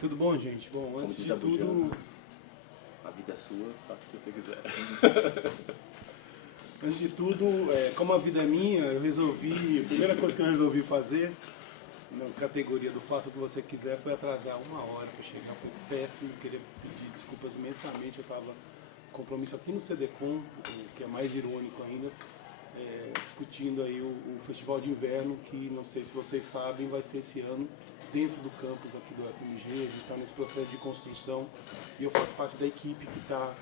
Tudo bom, gente? Bom, Como antes diz de a Budiana, tudo, a vida é sua, faça o que você quiser. como a vida é minha, a primeira coisa que eu resolvi fazer, na categoria do faça o que você quiser, foi atrasar 1 hora para chegar. Foi péssimo, queria pedir desculpas imensamente. Eu estava com compromisso aqui no CDCom, o que é mais irônico ainda, discutindo aí o Festival de Inverno, que não sei se vocês sabem, vai ser esse ano, dentro do campus aqui do FMG. A gente está nesse processo de construção e eu faço parte da equipe que está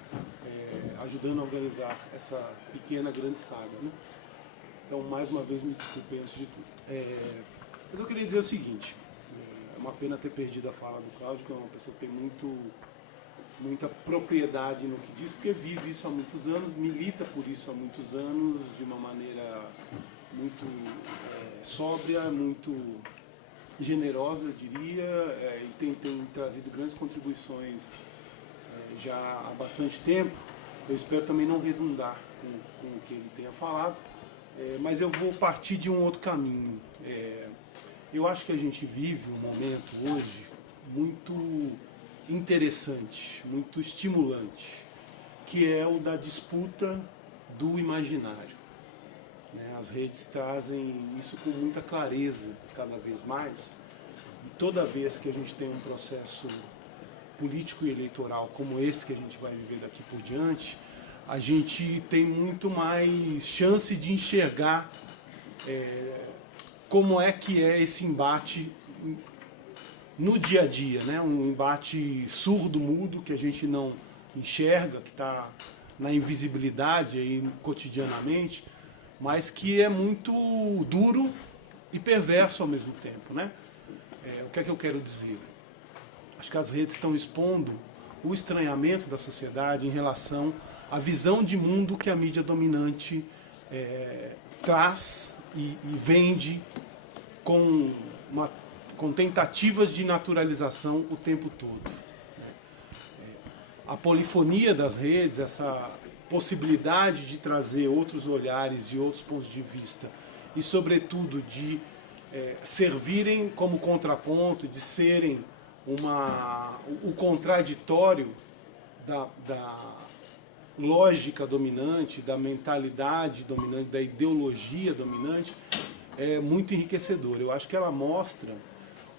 ajudando a organizar essa pequena, grande saga, né? Então, mais uma vez, me desculpe antes de tudo. Mas eu queria dizer o seguinte, é uma pena ter perdido a fala do Cláudio, que é uma pessoa que tem muita propriedade no que diz, porque vive isso há muitos anos, milita por isso há muitos anos, de uma maneira muito sóbria, muito generosa, eu diria, e tem trazido grandes contribuições já há bastante tempo. Eu espero também não redundar com o que ele tenha falado, mas eu vou partir de um outro caminho. Eu acho que a gente vive um momento hoje muito interessante, muito estimulante, que é o da disputa do imaginário. As redes trazem isso com muita clareza cada vez mais, e toda vez que a gente tem um processo político e eleitoral como esse que a gente vai viver daqui por diante, a gente tem muito mais chance de enxergar como é que é esse embate no dia a dia, né? Um embate surdo, mudo, que a gente não enxerga, que está na invisibilidade aí cotidianamente, mas que é muito duro e perverso ao mesmo tempo, né? O que é que eu quero dizer? Acho que as redes estão expondo o estranhamento da sociedade em relação à visão de mundo que a mídia dominante traz e vende com tentativas de naturalização o tempo todo. A polifonia das redes, essa possibilidade de trazer outros olhares e outros pontos de vista e, sobretudo, de servirem como contraponto, de serem o contraditório da lógica dominante, da mentalidade dominante, da ideologia dominante, é muito enriquecedor. Eu acho que ela mostra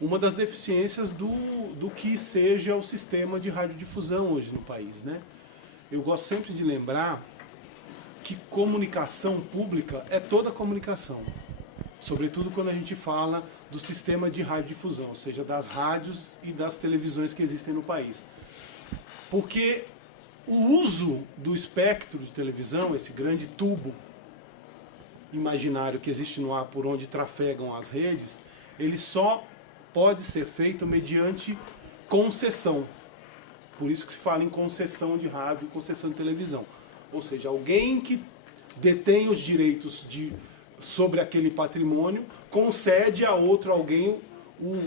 uma das deficiências do que seja o sistema de radiodifusão hoje no país, né? Eu gosto sempre de lembrar que comunicação pública é toda comunicação, sobretudo quando a gente fala do sistema de radiodifusão, ou seja, das rádios e das televisões que existem no país. Porque o uso do espectro de televisão, esse grande tubo imaginário que existe no ar por onde trafegam as redes, ele só pode ser feito mediante concessão. Por isso que se fala em concessão de rádio e concessão de televisão. Ou seja, alguém que detém os direitos sobre aquele patrimônio concede a outro alguém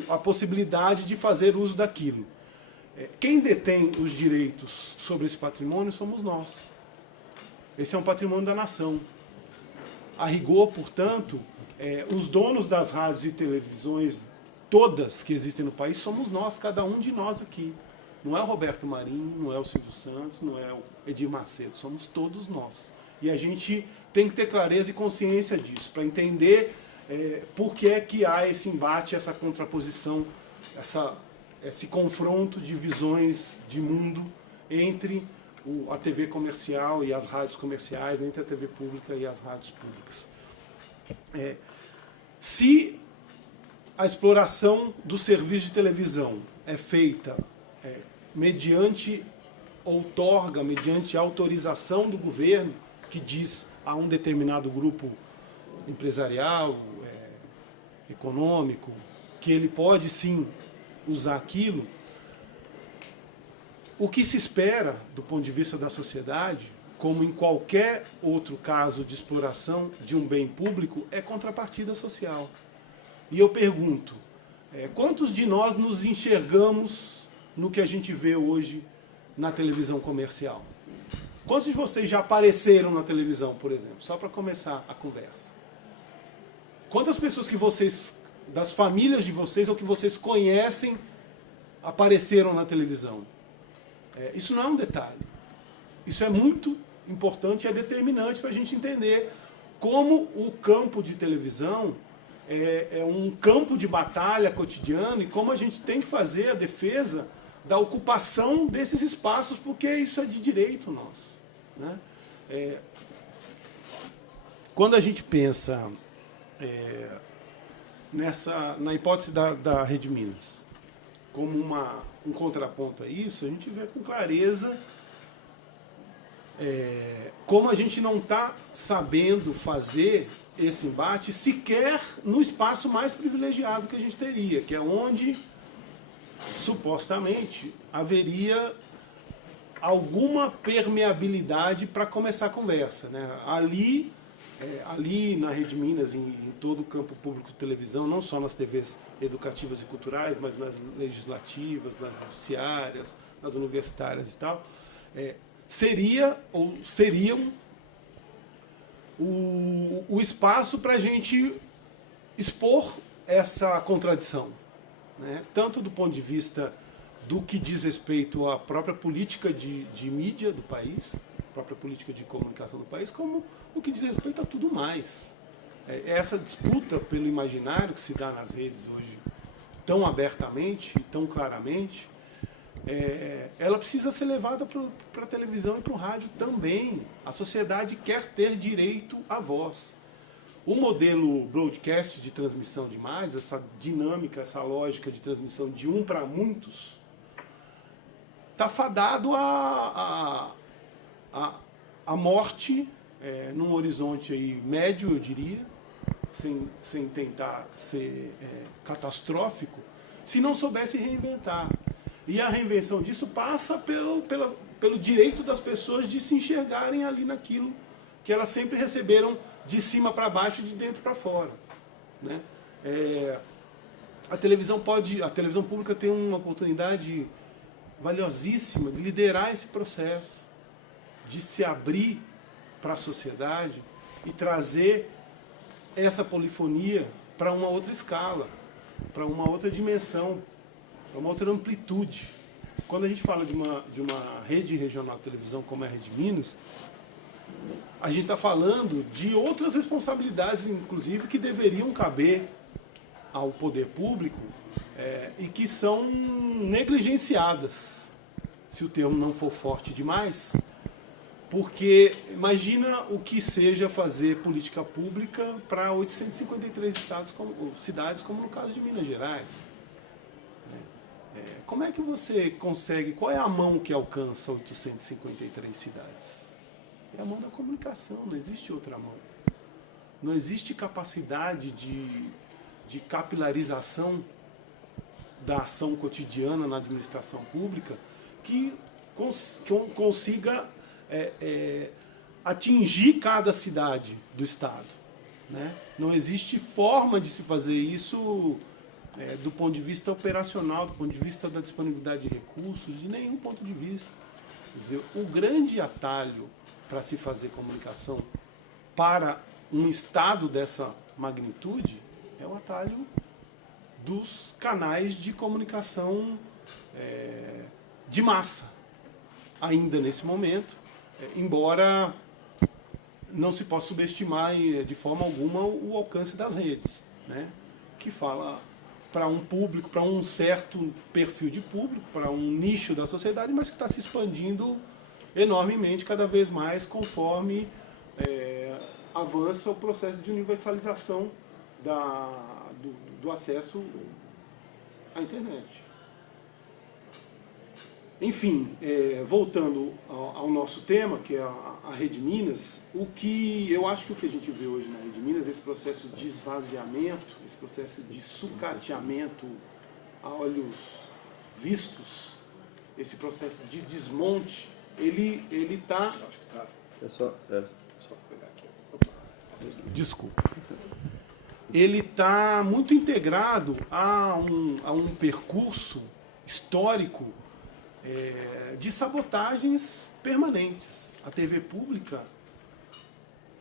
a possibilidade de fazer uso daquilo. Quem detém os direitos sobre esse patrimônio somos nós. Esse é um patrimônio da nação. A rigor, portanto, os donos das rádios e televisões, todas que existem no país, somos nós, cada um de nós aqui. Não é o Roberto Marinho, não é o Silvio Santos, não é o Edir Macedo, somos todos nós. E a gente tem que ter clareza e consciência disso, para entender por que é que há esse embate, essa contraposição, esse confronto de visões de mundo entre a TV comercial e as rádios comerciais, entre a TV pública e as rádios públicas. Se a exploração do serviço de televisão é feita mediante outorga, mediante autorização do governo, que diz a um determinado grupo empresarial, econômico, que ele pode sim usar aquilo, o que se espera do ponto de vista da sociedade, como em qualquer outro caso de exploração de um bem público, é contrapartida social. E eu pergunto, quantos de nós nos enxergamos no que a gente vê hoje na televisão comercial? Quantos de vocês já apareceram na televisão, por exemplo? Só para começar a conversa. Quantas pessoas que vocês, das famílias de vocês, ou que vocês conhecem, apareceram na televisão. Isso não é um detalhe. Isso é muito importante e é determinante para a gente entender como o campo de televisão é um campo de batalha cotidiano e como a gente tem que fazer a defesa da ocupação desses espaços, porque isso é de direito nosso, né? Quando a gente pensa na hipótese da Rede Minas como um contraponto a isso, a gente vê com clareza como a gente não está sabendo fazer esse embate sequer no espaço mais privilegiado que a gente teria, que é onde, supostamente, haveria alguma permeabilidade para começar a conversa, né? Ali na Rede Minas, em todo o campo público de televisão, não só nas TVs educativas e culturais, mas nas legislativas, nas judiciárias, nas universitárias e tal, seriam o espaço para a gente expor essa contradição, né? Tanto do ponto de vista do que diz respeito à própria política de mídia do país, a própria política de comunicação do país, como o que diz respeito a tudo mais. Essa disputa pelo imaginário que se dá nas redes hoje tão abertamente e tão claramente, ela precisa ser levada para a televisão e para o rádio também. A sociedade quer ter direito à voz. O modelo broadcast de transmissão de imagens, essa dinâmica, essa lógica de transmissão de um para muitos, está fadado à morte num horizonte aí médio, eu diria, sem tentar ser catastrófico, se não soubesse reinventar. E a reinvenção disso passa pelo direito das pessoas de se enxergarem ali naquilo que elas sempre receberam de cima para baixo e de dentro para fora, né? A televisão pública tem uma oportunidade valiosíssima de liderar esse processo, de se abrir para a sociedade e trazer essa polifonia para uma outra escala, para uma outra dimensão, para uma outra amplitude. Quando a gente fala de uma rede regional de televisão como é a Rede Minas, a gente está falando de outras responsabilidades, inclusive, que deveriam caber ao poder público e que são negligenciadas, se o termo não for forte demais, porque imagina o que seja fazer política pública para 853 cidades, como no caso de Minas Gerais. Como é que você consegue, qual é a mão que alcança 853 cidades? É a mão da comunicação, não existe outra mão. Não existe capacidade de capilarização da ação cotidiana na administração pública que consiga atingir cada cidade do Estado, né? Não existe forma de se fazer isso do ponto de vista operacional, do ponto de vista da disponibilidade de recursos, de nenhum ponto de vista. Quer dizer, o grande atalho para se fazer comunicação para um Estado dessa magnitude é o atalho dos canais de comunicação de massa, ainda nesse momento, embora não se possa subestimar de forma alguma o alcance das redes, né? Que fala para um público, para um certo perfil de público, para um nicho da sociedade, mas que está se expandindo enormemente, cada vez mais, conforme avança o processo de universalização do acesso à internet. Enfim, voltando ao nosso tema, que é a Rede Minas, eu acho que o que a gente vê hoje na Rede Minas, esse processo de esvaziamento, esse processo de sucateamento a olhos vistos, esse processo de desmonte, ele está... Acho que tá. Só pegar aqui. Opa. Desculpa. Ele está muito integrado a um percurso histórico de sabotagens permanentes. A TV pública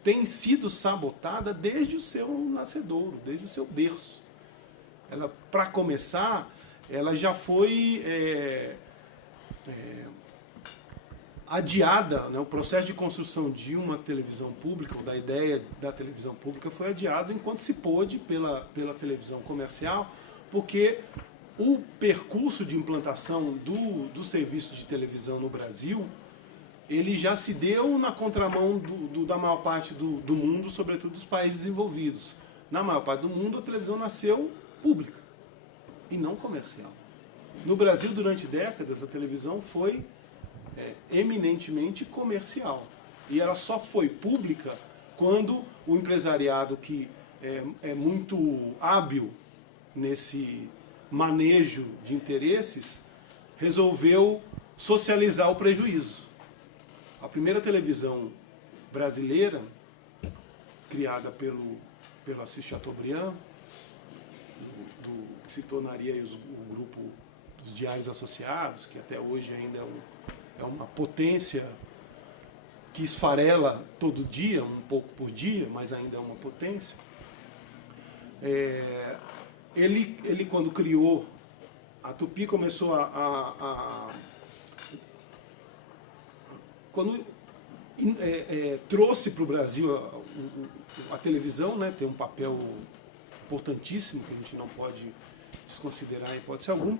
tem sido sabotada desde o seu nascedouro, desde o seu berço. Ela, para começar, ela já foi adiada, né? O processo de construção de uma televisão pública, ou da ideia da televisão pública, foi adiado enquanto se pôde pela televisão comercial, porque o percurso de implantação do serviço de televisão no Brasil, ele já se deu na contramão da maior parte do mundo, sobretudo dos países desenvolvidos. Na maior parte do mundo, a televisão nasceu pública e não comercial. No Brasil, durante décadas, a televisão foi eminentemente comercial. E ela só foi pública quando o empresariado, que é muito hábil nesse manejo de interesses, resolveu socializar o prejuízo. A primeira televisão brasileira, criada pelo Assis Chateaubriand, que se tornaria o grupo dos Diários Associados, que até hoje ainda é uma potência que esfarela todo dia, um pouco por dia, mas ainda é uma potência. Ele quando criou a Tupi, começou quando trouxe para o Brasil a televisão, né, tem um papel importantíssimo que a gente não pode desconsiderar em hipótese alguma,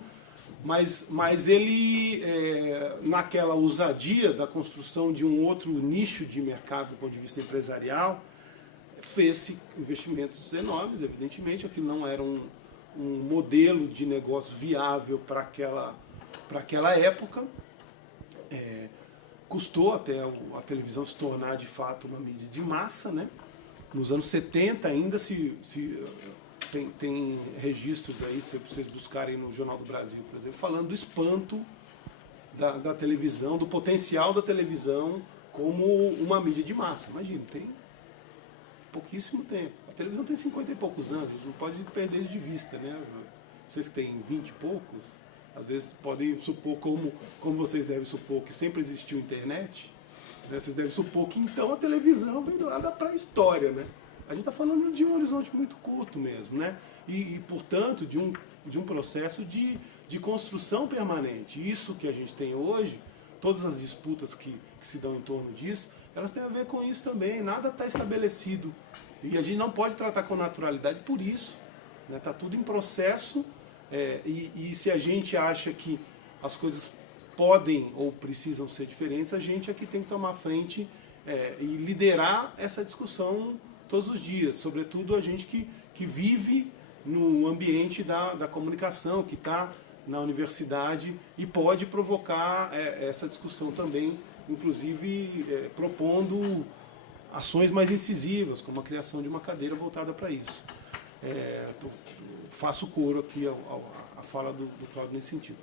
mas ele, naquela ousadia da construção de um outro nicho de mercado do ponto de vista empresarial, fez investimentos enormes, evidentemente. Aquilo não era um modelo de negócio viável para aquela época. Custou até a televisão se tornar de fato uma mídia de massa, né? Nos anos 70 ainda tem registros aí, se vocês buscarem no Jornal do Brasil, por exemplo, falando do espanto da televisão, do potencial da televisão como uma mídia de massa. Imagina, tem pouquíssimo tempo. A televisão tem 50 e poucos anos, não pode perder isso de vista, né? Vocês que têm 20 e poucos, às vezes podem supor, como vocês devem supor, que sempre existiu internet, né? Vocês devem supor que então a televisão vem lá da pré-história, né? A gente está falando de um horizonte muito curto mesmo, né? E portanto, de um processo de construção permanente. Isso que a gente tem hoje, todas as disputas que se dão em torno disso, elas têm a ver com isso também. Nada está estabelecido. E a gente não pode tratar com naturalidade por isso. Está tudo em processo. E se a gente acha que as coisas podem ou precisam ser diferentes, a gente é que tem que tomar frente e liderar essa discussão todos os dias, sobretudo a gente que vive no ambiente da comunicação, que está na universidade e pode provocar essa discussão também, inclusive propondo ações mais incisivas, como a criação de uma cadeira voltada para isso. Faço coro aqui à fala do Cláudio nesse sentido.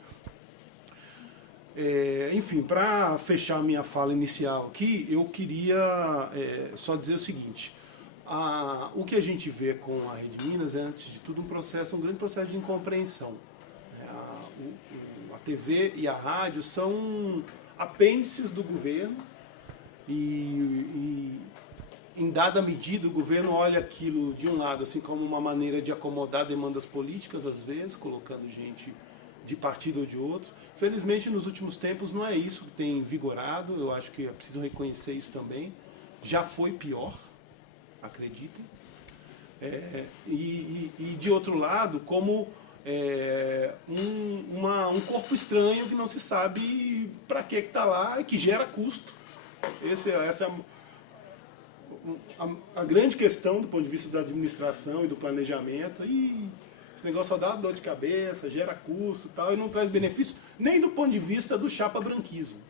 Enfim, para fechar a minha fala inicial aqui, eu queria só dizer o seguinte. O que a gente vê com a Rede Minas é, antes de tudo, um grande processo de incompreensão. A TV e a rádio são apêndices do governo e em dada medida, o governo olha aquilo, de um lado, assim, como uma maneira de acomodar demandas políticas, às vezes, colocando gente de partido ou de outro. Felizmente, nos últimos tempos, não é isso que tem vigorado. Eu acho que é preciso reconhecer isso também. Já foi pior, acreditem. E de outro lado, como um corpo estranho que não se sabe para que está lá e que gera custo. Essa é a grande questão do ponto de vista da administração e do planejamento. E esse negócio só dá dor de cabeça, gera custo e tal, e não traz benefício nem do ponto de vista do chapa-branquismo.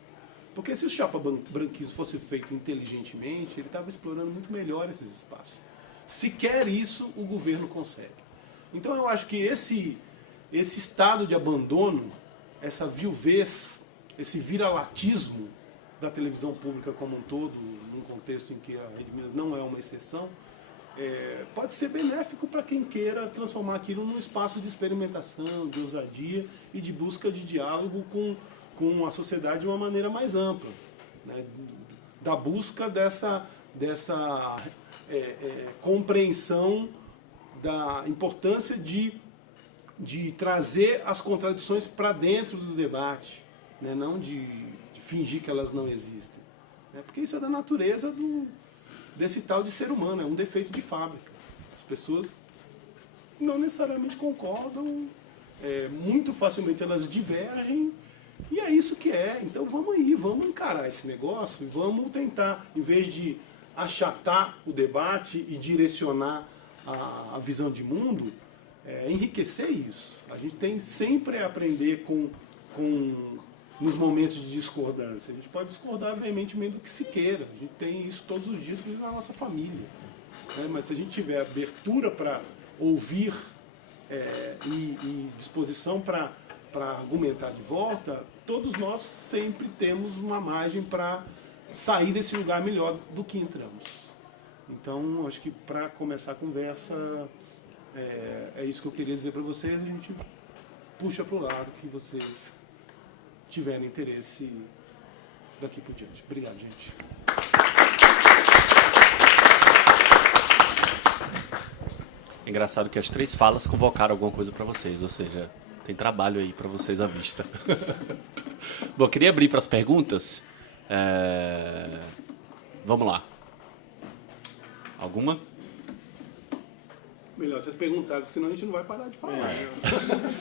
Porque se o chapa-branquismo fosse feito inteligentemente, ele estava explorando muito melhor esses espaços. Sequer isso o governo consegue. Então eu acho que esse estado de abandono, essa viuvez, esse viralatismo da televisão pública como um todo, num contexto em que a Rede Minas não é uma exceção, pode ser benéfico para quem queira transformar aquilo num espaço de experimentação, de ousadia e de busca de diálogo com a sociedade de uma maneira mais ampla, né? Da busca dessa compreensão da importância de de trazer as contradições para dentro do debate, né? Não de fingir que elas não existem. Né? Porque isso é da natureza desse tal de ser humano, é um defeito de fábrica. As pessoas não necessariamente concordam, muito facilmente elas divergem, e é isso que é. Então vamos encarar esse negócio e vamos tentar, em vez de achatar o debate e direcionar a visão de mundo, enriquecer isso. A gente tem sempre a aprender nos momentos de discordância. A gente pode discordar veementemente do que se queira. A gente tem isso todos os dias, inclusive na nossa família. Né? Mas se a gente tiver abertura para ouvir e disposição para argumentar de volta, todos nós sempre temos uma margem para sair desse lugar melhor do que entramos. Então, acho que para começar a conversa, é isso que eu queria dizer para vocês. A gente puxa para o lado que vocês tiverem interesse daqui por diante. Obrigado, gente. É engraçado que as 3 falas convocaram alguma coisa para vocês, ou seja, tem trabalho aí para vocês à vista. Bom, eu queria abrir para as perguntas. Vamos lá. Alguma? Melhor vocês perguntarem, senão a gente não vai parar de falar.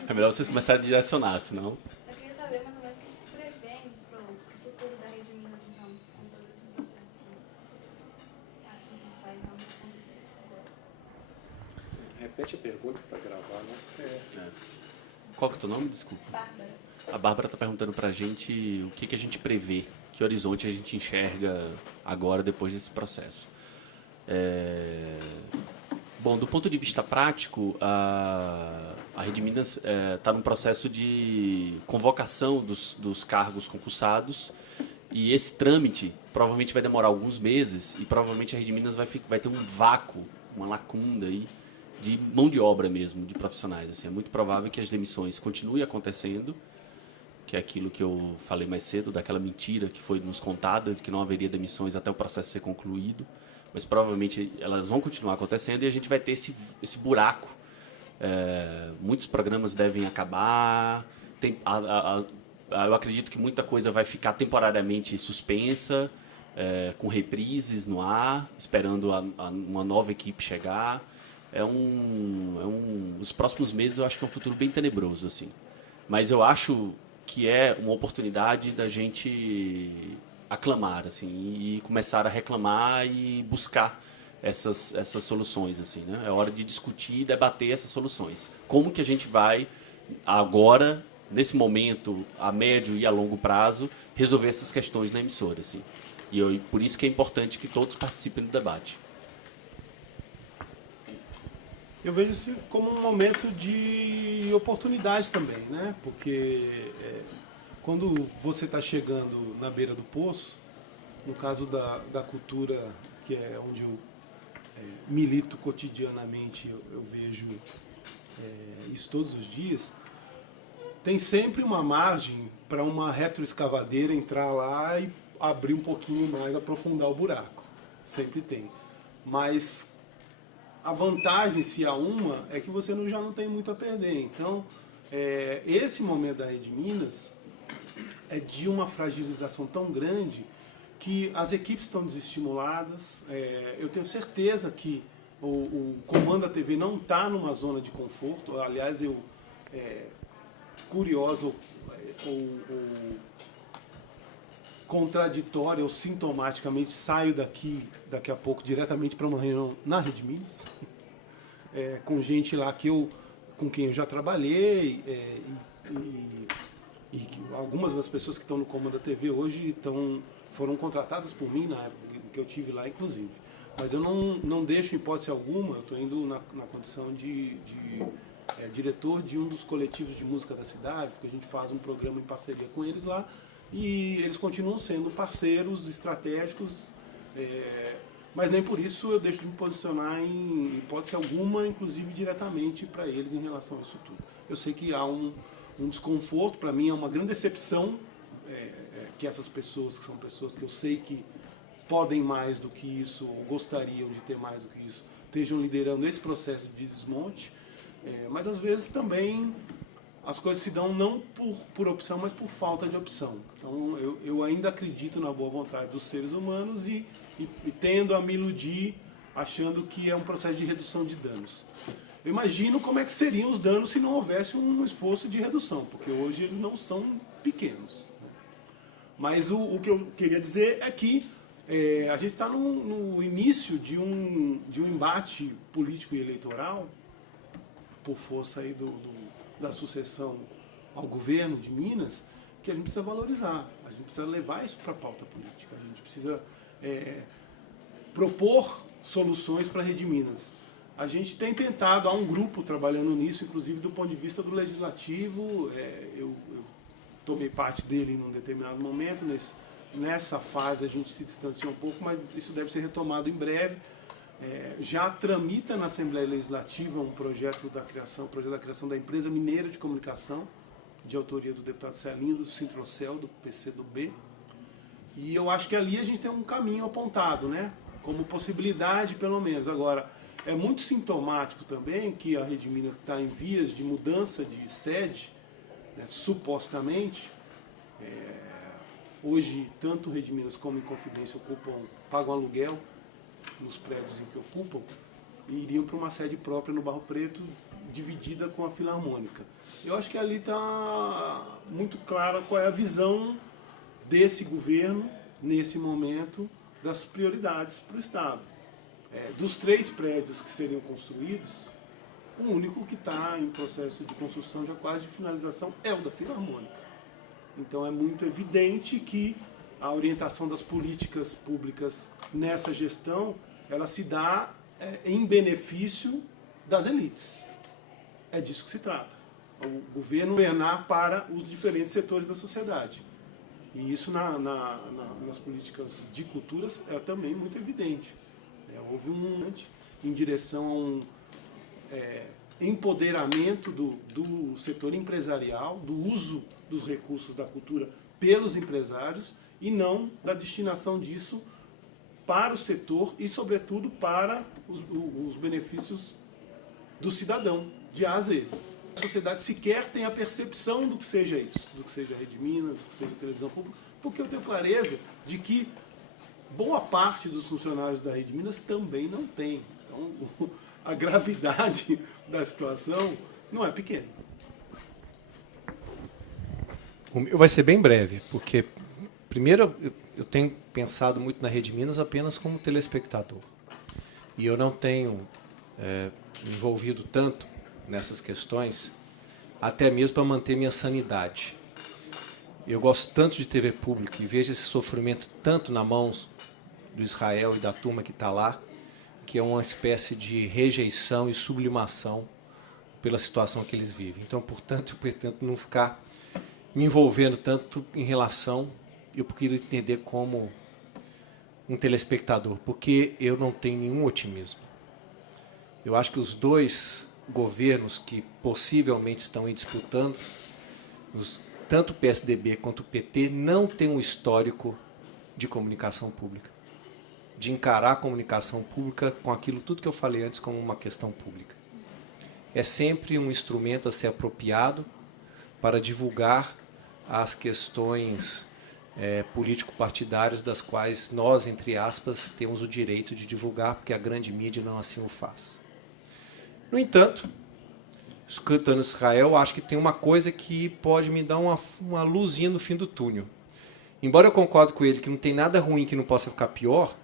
É melhor vocês começarem a direcionar, senão... Eu queria saber mais ou menos o que se prevê para o futuro da Rede Minas, então, com todo esse processo. Assim, vocês acham que vai realmente acontecer agora? Repete a pergunta para gravar, né? Qual que é o teu nome? Desculpa. Bárbara. A Bárbara está perguntando para a gente o que a gente prevê, que horizonte a gente enxerga agora, depois desse processo. Bom, do ponto de vista prático, a Rede Minas está num processo de convocação dos cargos concursados, e esse trâmite provavelmente vai demorar alguns meses, e provavelmente a Rede Minas vai ter um vácuo, uma lacuna aí, de mão de obra mesmo, de profissionais. Assim, é muito provável que as demissões continuem acontecendo, que é aquilo que eu falei mais cedo, daquela mentira que foi nos contada, de que não haveria demissões até o processo ser concluído, mas provavelmente elas vão continuar acontecendo e a gente vai ter esse buraco. Muitos programas devem acabar, eu acredito que muita coisa vai ficar temporariamente suspensa, com reprises no ar, esperando uma nova equipe chegar. Os próximos meses eu acho que é um futuro bem tenebroso, assim. Mas eu acho que é uma oportunidade da gente aclamar, assim, e começar a reclamar e buscar essas soluções, assim, né? É hora de discutir e debater essas soluções. Como que a gente vai agora, nesse momento, a médio e a longo prazo, resolver essas questões na emissora, assim. E por isso que é importante que todos participem do debate. Eu vejo isso como um momento de oportunidade também, né? Porque quando você está chegando na beira do poço, no caso da cultura, que é onde eu milito cotidianamente, eu vejo isso todos os dias, tem sempre uma margem para uma retroescavadeira entrar lá e abrir um pouquinho mais, aprofundar o buraco. Sempre tem. Mas a vantagem, se há uma, é que você já não tem muito a perder. Então, esse momento da Rede Minas é de uma fragilização tão grande que as equipes estão desestimuladas. Eu tenho certeza que o comando da TV não está numa zona de conforto. Aliás, eu, curiosa ou contraditória ou sintomaticamente, saio daqui a pouco diretamente para uma reunião na Rede Minas, com gente lá com quem eu já trabalhei, e algumas das pessoas que estão no comando da TV hoje foram contratadas por mim na época que eu tive lá, inclusive. Mas eu não deixo, em hipótese alguma, eu estou indo na condição de diretor de um dos coletivos de música da cidade, porque a gente faz um programa em parceria com eles lá, e eles continuam sendo parceiros estratégicos, mas nem por isso eu deixo de me posicionar em hipótese alguma, inclusive diretamente para eles em relação a isso tudo. Eu sei que há um desconforto, para mim é uma grande decepção que essas pessoas, que são pessoas que eu sei que podem mais do que isso, ou gostariam de ter mais do que isso, estejam liderando esse processo de desmonte. Mas às vezes também as coisas se dão não por opção, mas por falta de opção. Então eu ainda acredito na boa vontade dos seres humanos e tendo a me iludir achando que é um processo de redução de danos. Eu imagino como é que seriam os danos se não houvesse um esforço de redução, porque hoje eles não são pequenos. Mas o que eu queria dizer é que a gente está no início de um embate político e eleitoral, por força aí da sucessão ao governo de Minas, que a gente precisa valorizar, a gente precisa levar isso para a pauta política, a gente precisa propor soluções para a Rede Minas. A gente tem tentado, há um grupo trabalhando nisso, inclusive do ponto de vista do legislativo, eu tomei parte dele em um determinado momento, nessa fase a gente se distanciou um pouco, mas isso deve ser retomado em breve. Já tramita na Assembleia Legislativa um projeto da criação da Empresa Mineira de Comunicação, de autoria do deputado Celino, do Sintrocel, do PCdoB. E eu acho que ali a gente tem um caminho apontado, né? Como possibilidade, pelo menos. Agora, é muito sintomático também que a Rede Minas está em vias de mudança de sede, né, supostamente. Hoje, tanto Rede Minas como Inconfidência pagam aluguel nos prédios em que ocupam e iriam para uma sede própria no Barro Preto, dividida com a Filarmônica. Eu acho que ali está muito clara qual é a visão desse governo, nesse momento, das prioridades para o Estado. Dos 3 prédios que seriam construídos, o único que está em processo de construção, já quase de finalização, é o da Filarmônica. Então é muito evidente que a orientação das políticas públicas nessa gestão, ela se dá em benefício das elites. É disso que se trata. O governo governar para os diferentes setores da sociedade. E isso nas políticas de culturas é também muito evidente. Houve em direção a um empoderamento do setor empresarial, do uso dos recursos da cultura pelos empresários e não da destinação disso para o setor e, sobretudo, para os benefícios do cidadão, de A a Z. A sociedade sequer tem a percepção do que seja isso, do que seja a Rede Minas, do que seja a televisão pública, porque eu tenho clareza de que boa parte dos funcionários da Rede Minas também não tem. Então, a gravidade da situação não é pequena. O meu vai ser bem breve, porque, primeiro, eu tenho pensado muito na Rede Minas apenas como telespectador. E eu não tenho me envolvido tanto nessas questões, até mesmo para manter minha sanidade. Eu gosto tanto de TV pública e vejo esse sofrimento tanto nas mãos do Israel e da turma que está lá, que é uma espécie de rejeição e sublimação pela situação que eles vivem. Então, portanto, eu pretendo não ficar me envolvendo tanto em relação, eu queria entender como um telespectador, porque eu não tenho nenhum otimismo. Eu acho que os 2 governos que possivelmente estão aí disputando, tanto o PSDB quanto o PT, não têm um histórico de comunicação pública, de encarar a comunicação pública com aquilo tudo que eu falei antes como uma questão pública. É sempre um instrumento a ser apropriado para divulgar as questões político-partidárias das quais nós, entre aspas, temos o direito de divulgar, porque a grande mídia não assim o faz. No entanto, escutando Israel, acho que tem uma coisa que pode me dar uma luzinha no fim do túnel. Embora eu concorde com ele que não tem nada ruim que não possa ficar pior,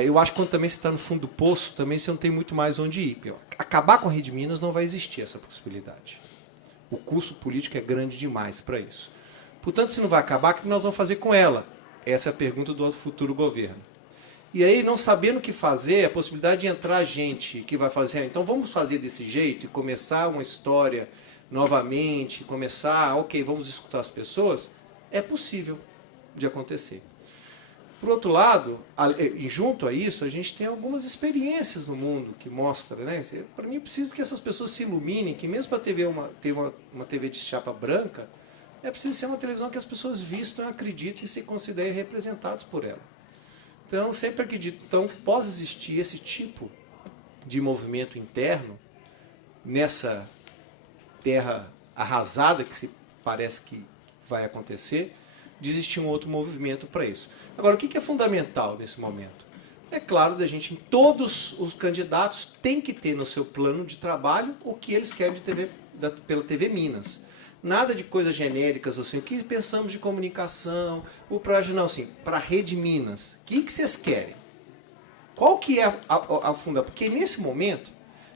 eu acho que quando também você está no fundo do poço, também você não tem muito mais onde ir. Acabar com a Rede Minas não vai existir essa possibilidade. O custo político é grande demais para isso. Portanto, se não vai acabar, o que nós vamos fazer com ela? Essa é a pergunta do futuro governo. E aí, não sabendo o que fazer, a possibilidade de entrar gente que vai fazer, então vamos fazer desse jeito e começar uma história novamente, ok, vamos escutar as pessoas, é possível de acontecer. Por outro lado, e junto a isso, a gente tem algumas experiências no mundo que mostram, né? Para mim, precisa que essas pessoas se iluminem, que mesmo para ter uma TV de chapa branca, é preciso ser uma televisão que as pessoas vistam, acreditem e se considerem representados por ela. Então, sempre acredito que possa existir esse tipo de movimento interno nessa terra arrasada que se parece que vai acontecer, de existir um outro movimento para isso. Agora, o que é fundamental nesse momento? É claro, da gente, em todos os candidatos, tem que ter no seu plano de trabalho o que eles querem de TV, pela TV Minas. Nada de coisas genéricas, assim, o que pensamos de comunicação, o projeto, não, assim, para a Rede Minas. O que vocês querem? Qual que é a funda? Porque nesse momento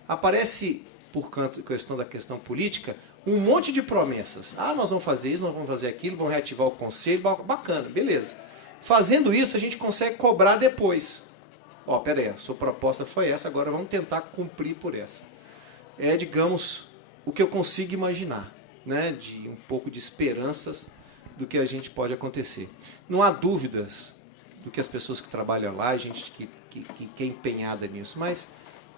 aparece, por questão da questão política, um monte de promessas. Ah, nós vamos fazer isso, nós vamos fazer aquilo, vamos reativar o conselho, bacana, beleza. Fazendo isso, a gente consegue cobrar depois. Ó, pera aí, a sua proposta foi essa, agora vamos tentar cumprir por essa. É, digamos, o que eu consigo imaginar, né, de um pouco de esperanças do que a gente pode acontecer. Não há dúvidas do que as pessoas que trabalham lá, a gente que é empenhada nisso, mas,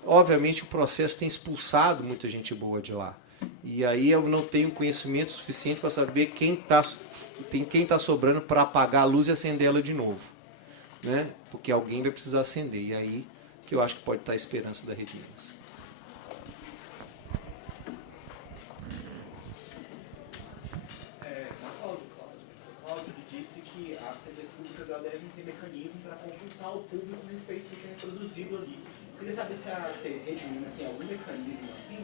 obviamente, o processo tem expulsado muita gente boa de lá. E aí eu não tenho conhecimento suficiente para saber quem tá sobrando para apagar a luz e acender ela de novo, né? Porque alguém vai precisar acender. E aí que eu acho que pode estar a esperança da Rede Minas. O Cláudio disse que as TVs públicas elas devem ter mecanismo para consultar o público a respeito do que é produzido ali. Eu queria saber se a Rede Minas tem algum mecanismo assim.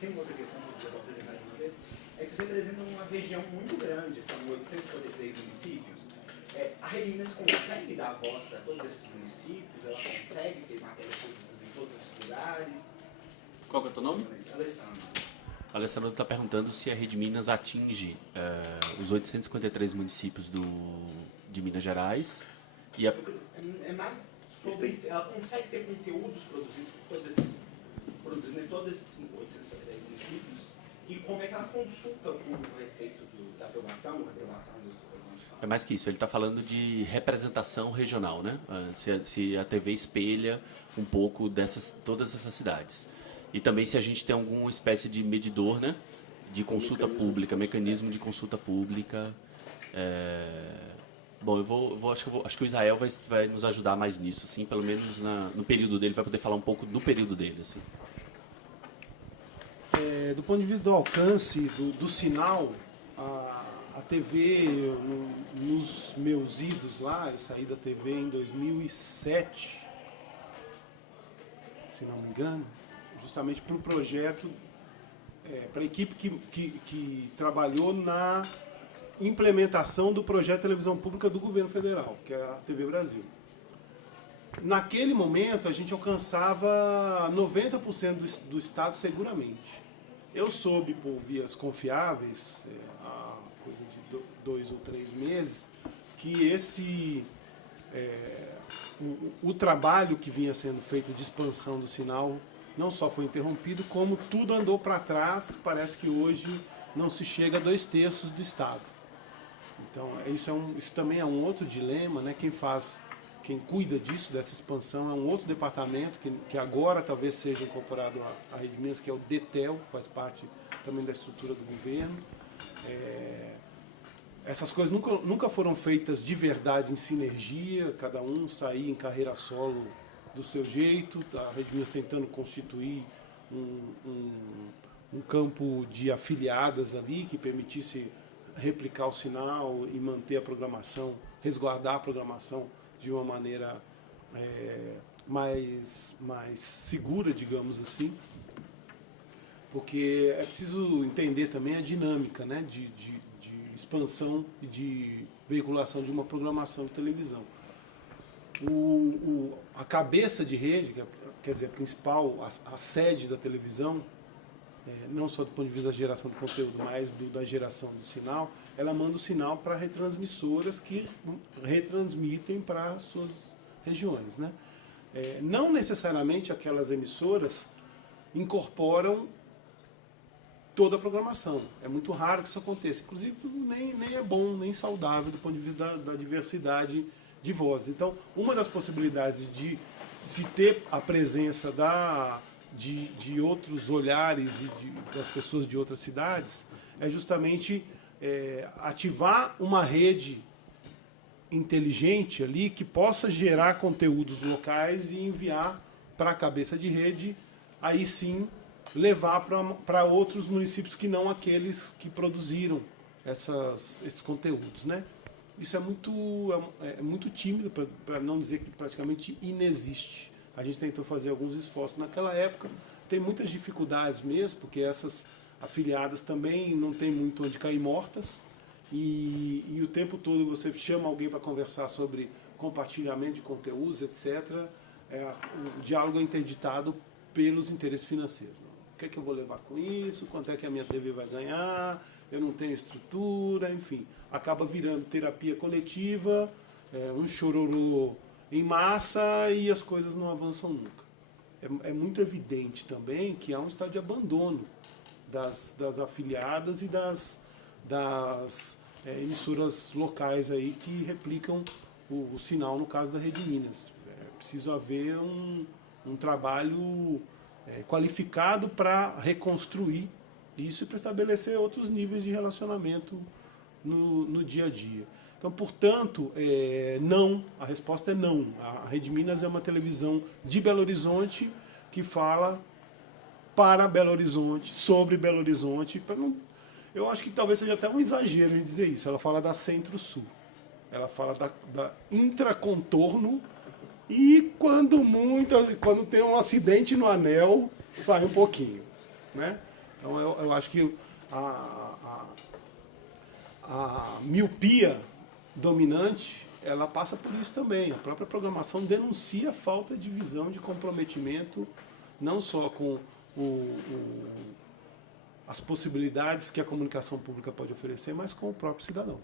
Tem uma outra questão que eu posso apresentar de uma vez, é que você apresenta uma região muito grande, são 853 municípios. A Rede Minas consegue dar voz para todos esses municípios? Ela consegue ter matérias produzidas em todos esses lugares? Qual que é o teu nome? Alessandro. A Alessandra está perguntando se a Rede Minas atinge os 853 municípios de Minas Gerais. E É mais sobre isso. Ela consegue ter conteúdos produzidos em todos esses 853 municípios? E como é que ela consulta o público a respeito da aprovação ou reprovação dos programas? É mais que isso, ele está falando de representação regional, né? Se a TV espelha um pouco todas essas cidades. E também se a gente tem alguma espécie de medidor, né? De consulta pública, mecanismo de consulta pública. Bom, acho que o Israel vai nos ajudar mais nisso, assim, pelo menos no período dele, vai poder falar um pouco do período dele, assim. Do ponto de vista do alcance, do sinal, a TV, nos meus idos lá, eu saí da TV em 2007, se não me engano, justamente para o projeto, para a equipe que trabalhou na implementação do projeto de televisão pública do governo federal, que é a TV Brasil. Naquele momento, a gente alcançava 90% do estado seguramente. Eu soube, por vias confiáveis, há coisa de 2 ou 3 meses, que o trabalho que vinha sendo feito de expansão do sinal não só foi interrompido, como tudo andou para trás. Parece que hoje não se chega a 2/3 do estado. Então, isso também é um outro dilema, né? Quem cuida disso, dessa expansão, é um outro departamento que agora talvez seja incorporado à Rede Minas, que é o DETEL, faz parte também da estrutura do governo. Essas coisas nunca foram feitas de verdade em sinergia, cada um saía em carreira solo do seu jeito, a Rede Minas tentando constituir um campo de afiliadas ali que permitisse replicar o sinal e manter a programação, resguardar a programação de uma maneira mais segura, digamos assim, porque é preciso entender também a dinâmica, né, de expansão e de veiculação de uma programação de televisão. A cabeça de rede, quer dizer, a principal, a sede da televisão, não só do ponto de vista da geração do conteúdo, mas da geração do sinal, ela manda o sinal para retransmissoras que retransmitem para as suas regiões, né? Não necessariamente aquelas emissoras incorporam toda a programação. É muito raro que isso aconteça. Inclusive, nem é bom, nem saudável do ponto de vista da diversidade de vozes. Então, uma das possibilidades de se ter a presença de outros olhares e das pessoas de outras cidades é justamente ativar uma rede inteligente ali que possa gerar conteúdos locais e enviar para a cabeça de rede, aí sim levar para outros municípios que não aqueles que produziram esses conteúdos, né? Isso é muito tímido, para não dizer que praticamente inexiste. A gente tentou fazer alguns esforços naquela época, tem muitas dificuldades mesmo, porque essas afiliadas também não tem muito onde cair mortas, e o tempo todo você chama alguém para conversar sobre compartilhamento de conteúdos, etc. O diálogo é interditado pelos interesses financeiros. O que é que eu vou levar com isso? Quanto é que a minha TV vai ganhar? Eu não tenho estrutura, enfim. Acaba virando terapia coletiva, um chororô em massa e as coisas não avançam nunca. É muito evidente também que há um estado de abandono das afiliadas e das emissoras locais aí que replicam o sinal no caso da Rede Minas. É preciso haver um trabalho qualificado para reconstruir isso e para estabelecer outros níveis de relacionamento no dia a dia. Então, portanto, não, a resposta é não. A Rede Minas é uma televisão de Belo Horizonte que fala para Belo Horizonte, sobre Belo Horizonte. Eu acho que talvez seja até um exagero em dizer isso. Ela fala da Centro-Sul. Ela fala da intracontorno e quando tem um acidente no anel, sai um pouquinho, né? Então eu acho que a miopia dominante, ela passa por isso também. A própria programação denuncia a falta de visão, de comprometimento, não só com as possibilidades que a comunicação pública pode oferecer, mas com o próprio cidadão.